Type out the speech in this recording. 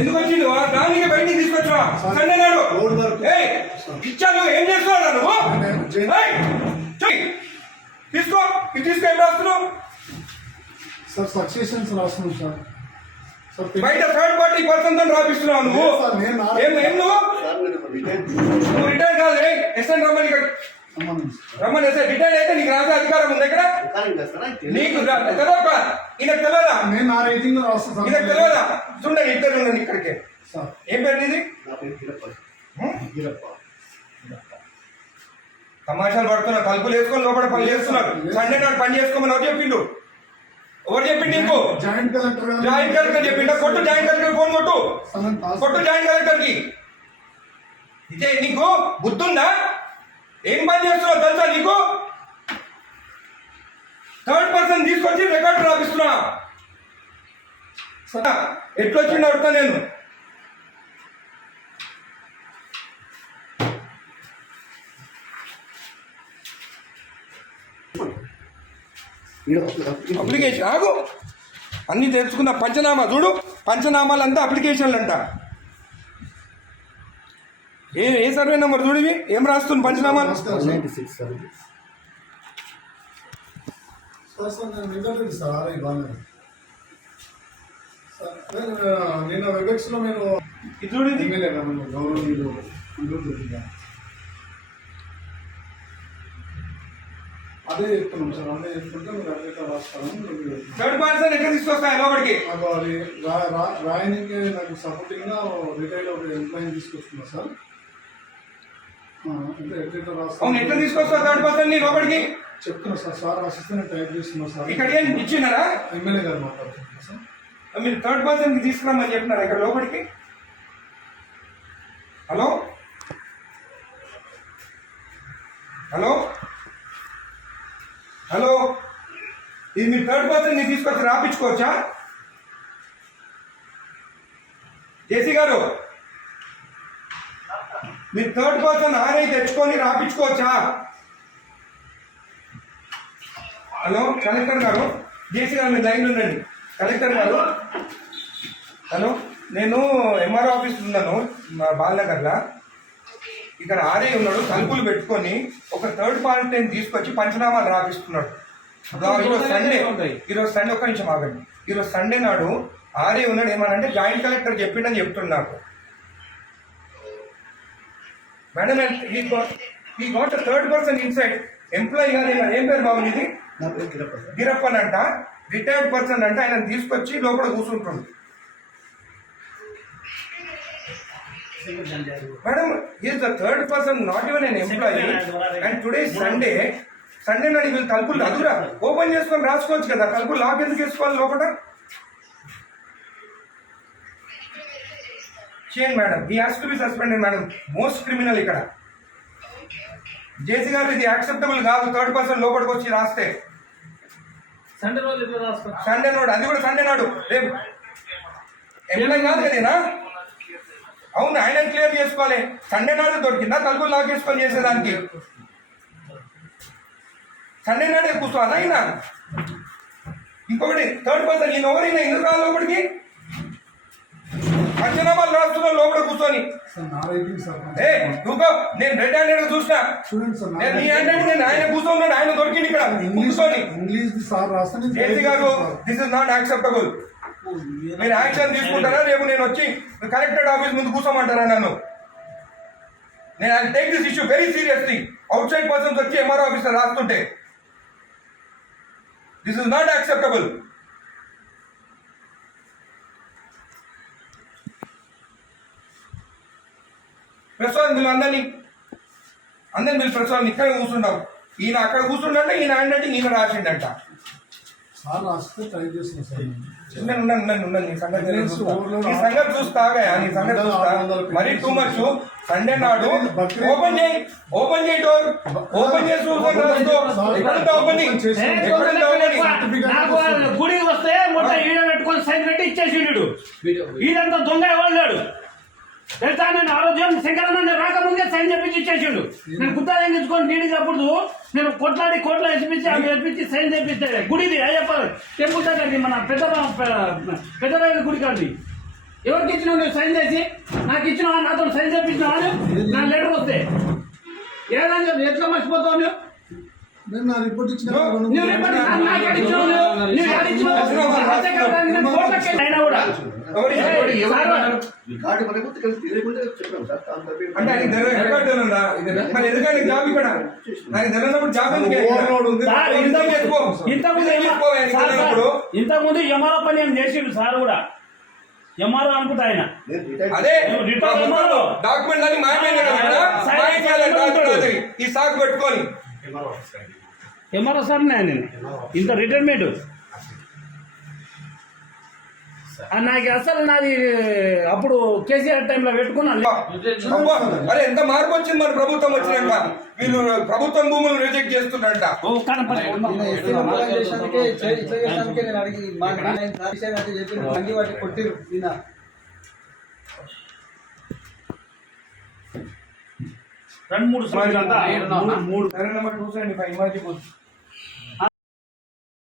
ఎందుకు వచ్చింది దానికి బయటికి తీసుకొచ్చా సండే నాడు ఇచ్చాను. ఏం చేస్తున్నావు నువ్వు? తీసుకో తీసుకో. ఏం రాస్తున్నావు సార్? సక్సెషన్స్ రాస్తున్నాం సార్. బయట థర్డ్ పార్టీ పర్సన్ తో రాపిస్తున్నావు నువ్వు. ఏం నువ్వు రిటైర్ కాదు. ఎస్ఎన్ రమ్మని ఇక్కడ రమ్మని ఎస్ఐ రిటైర్ అయితే నీకు రాసే అధికారం ఉంది ఇక్కడ. నీకు తెలియదా? ఈయనకు తెలియదా? ఈయనకు తెలియదా? చూడండి ఇద్దరు ఉండండి ఇక్కడికి. ఏం పేరు నీది? తమాషాలు పడుతున్నావు. తలుపులు వేసుకొని లోపల పని చేస్తున్నారు. సండే నాడు పని చేసుకోమని ఎవరు చెప్పిండు? ఎవరు చెప్పిండు నీకు? జాయింట్ కలెక్టర్ చెప్పిండా? కొట్టు జాయింట్ కలెక్టర్ ఫోన్ కొట్టు. కొట్టు జాయింట్ కలెక్టర్ కి. ఇదే నీకు బుద్ధుందా? ఏం పని చేస్తున్నావు తెలుసా నీకు? థర్డ్ పర్సన్ తీసుకొచ్చి రికార్డు రాపిస్తున్నా. ఎట్లొచ్చింది అడుగుతా నేను. అప్లికేషన్ ఆగు అన్ని తెలుసుకున్న. పంచనామా చూడు. పంచనామాలు అంతా అప్లికేషన్లు అంట. ఏ సర్వే నెంబర్ చూడు. ఏం రాస్తుంది పంచనామాలు? నేను వెబెక్స్ లో నేను చూడండి. అదే చెప్తున్నాం సార్. అదే చెప్తుంటే మీరు అట్లా రాస్తాను. థర్డ్ పర్సన్ ఎక్కడ తీసుకొస్తాయి లోపలికి? రాయనికి నాకు సపోర్టింగ్ గా రిటైల్ ఒక ఎంప్లాయీ తీసుకొస్తున్నా సార్. అవును, ఎట్లా తీసుకొస్తావు థర్డ్ పర్సన్ ని లోపలికి? చెప్తున్నా సార్. సార్ రాసిస్తే నేను టైప్ చేస్తున్నా సార్. ఇక్కడ ఏం ఇచ్చినారా? ఎమ్మెల్యే గారు మాట్లాడుతున్నా సార్. మీరు థర్డ్ పర్సన్ కి తీసుకురామని చెప్పినారా ఇక్కడ లోపలికి? హలో హలో హలో, ఇది మీరు థర్డ్ పర్సన్ ని తీసుకొచ్చి రాపించుకోవచ్చా? జేసీ గారు, మీరు థర్డ్ పర్సన్ ఆర్ఐ తెచ్చుకొని రాపించుకోవచ్చా? హలో కలెక్టర్ గారు, జేసీ గారు మీరు లైన్లో ఉండండి. కలెక్టర్ గారు, హలో, నేను ఎంఆర్ఓ ఆఫీస్ ఉన్నాను మా బాలనగర్లో. ఇక్కడ ఆర్ఐ ఉన్నాడు, తలుపులు పెట్టుకొని ఒక థర్డ్ పార్టీని తీసుకొచ్చి పంచనామాలు రాపిస్తున్నాడు. ఈరోజు సండే ఒక్క నిమిషం ఆగండి. ఈరోజు సండే నాడు ఆర్ఐ ఉన్నాడు. ఏమనంటే జాయింట్ కలెక్టర్ చెప్పిండని చెప్తున్నాడు నాకు. మేడం ఈ గోట్ థర్డ్ పర్సన్ ఇన్సైడ్ ఎంప్లాయీ కాదు. ఏం పేరు బాబు ఇది? గిరప్పన్ అంట. రిటైర్డ్ పర్సన్ అంటే ఆయన తీసుకొచ్చి లోపల కూర్చుంటుంది. Madam is the third person, not even n employee. And today Sunday నాడు వీళ్ళు తలుపులు అదురా ఓపెన్ చేసుకొని రాసుకోవచ్చు కదా. తలుపులు లాక్ ఎందుకు వేసుకోవాలి లోపల? చేయండి madam. He has to be suspended madam. Most criminal ఇక్కడ. జేసీ గారు, ఇది యాక్సెప్టబుల్ కాదు. థర్డ్ పర్సన్ లోపలికి వచ్చి రాస్తే సండే నాడు, అది కూడా సండే నాడు. రేపు ఎంప్లాయీ కాదు కదేనా? అవును, ఆయన క్లియర్ చేసుకోవాలి. సండే నాడు దొరికిందా తలుపులు లాక్ చేసుకొని చేసేదానికి? సండే నాడే కూర్చోవాలా ఆయన? ఇంకొకటి థర్డ్ పర్సన్ ఈయన ఎవరైనా ఎందుకు రాలి లోపలికి? పంచనామాలు రాస్తున్నావు లోపల కూర్చొని. నేను రెడ్ హ్యాండెడ్ చూసినా. నీ హ్యాండెడ్ నేను ఆయన కూర్చోన్నాడు. ఆయన దొరికింది ఇక్కడ కూర్చొని. జేసీ గారు, దిస్ ఇస్ నాట్ యాక్సెప్టబుల్. మీరు యాక్షన్ తీసుకుంటారా? రేపు నేను వచ్చి కలెక్టరేట్ ఆఫీస్ ముందు కూర్చోమంటారా నన్ను? నేను I take this issue very seriously. Outside persons వచ్చి ఎంఆర్ఓ ఆఫీసర్ రాస్తుంటే this is not acceptable. Prasad మీరు అందరినీ మీరు ప్రసాద్ ఇక్కడ కూర్చుంటాం. ఈయన అక్కడ కూర్చుంటే ఈయన అంటే ఈయన రాసిండంట. ఉండండి. నీ సంగతి చూస్తాగా. నీ సంగతి చూస్తా. మరీ టూ మచ్. సండే నాడు ఓపెన్ చేయి డోర్. ఓపెన్ చేసి గుడికి వస్తే మొత్తం ఈడ పెట్టుకొని సైన్ పెట్టి ఇచ్చేసిండు. ఈడంతా దొంగ ఎవరు తెలుసా నేను ఆ రోజు శంకరన్న రాకముందే సైన్ చెప్పించి ఇచ్చేసిండు. నేను గుత్తా తెచ్చుకొని నీడికి అప్పుడు నేను కొట్లాడి కోట్ల ఎత్తిపించి అవి ఎత్తిపించి సైన్ చేపిస్తే గుడిది అయ్యప్ప టెంపుల్ దగ్గరది మన పెద్దరాయల గుడి కాదు. ఎవరికి ఇచ్చినావు నువ్వు సైన్ చేసి? నాకు ఇచ్చినావా? నాతో సైన్ చేపించినావా? నా లెటర్ వస్తే ఏదని చెప్పి ఎట్లా మర్చిపోతావు నువ్వు? నేను నా రిపోర్ట్ ఇచ్చిన నువ్వు రిపోర్ట్ నాకు ఎక్కడ ఇచ్చినావు? నువ్వు ఎక్కడ ఇచ్చినావు? నేను కోట్లకి అయినా కూడా అంటే ఆయన రికార్డు ఉందా? మరి ఎందుకంటే జాబ్ ఇక్కడ నాకు తెలియనప్పుడు జాబ్ ఇంతకుముందు ఎంఆర్ఓ పని ఏం చేసిండు సార్ కూడా. ఎంఆర్ఓ అనుకుంటా ఆయన. అదే డాక్యుమెంట్ అని మాయమైంది ఈ సాకు పెట్టుకొని ఎంఆర్ఓ సార్ నేను ఇంత రిటైర్మెంట్ నాకు అసలు నాది అప్పుడు కేసీఆర్ టైంలో పెట్టుకున్నాను. అరే ఎంత మార్పు వచ్చింది మన ప్రభుత్వం వచ్చినాక. వీళ్ళు ప్రభుత్వం భూములు రిజెక్ట్ చేస్తున్నారంట. రెండు మూడు నెంబర్ 275 ఇమాజిపూర్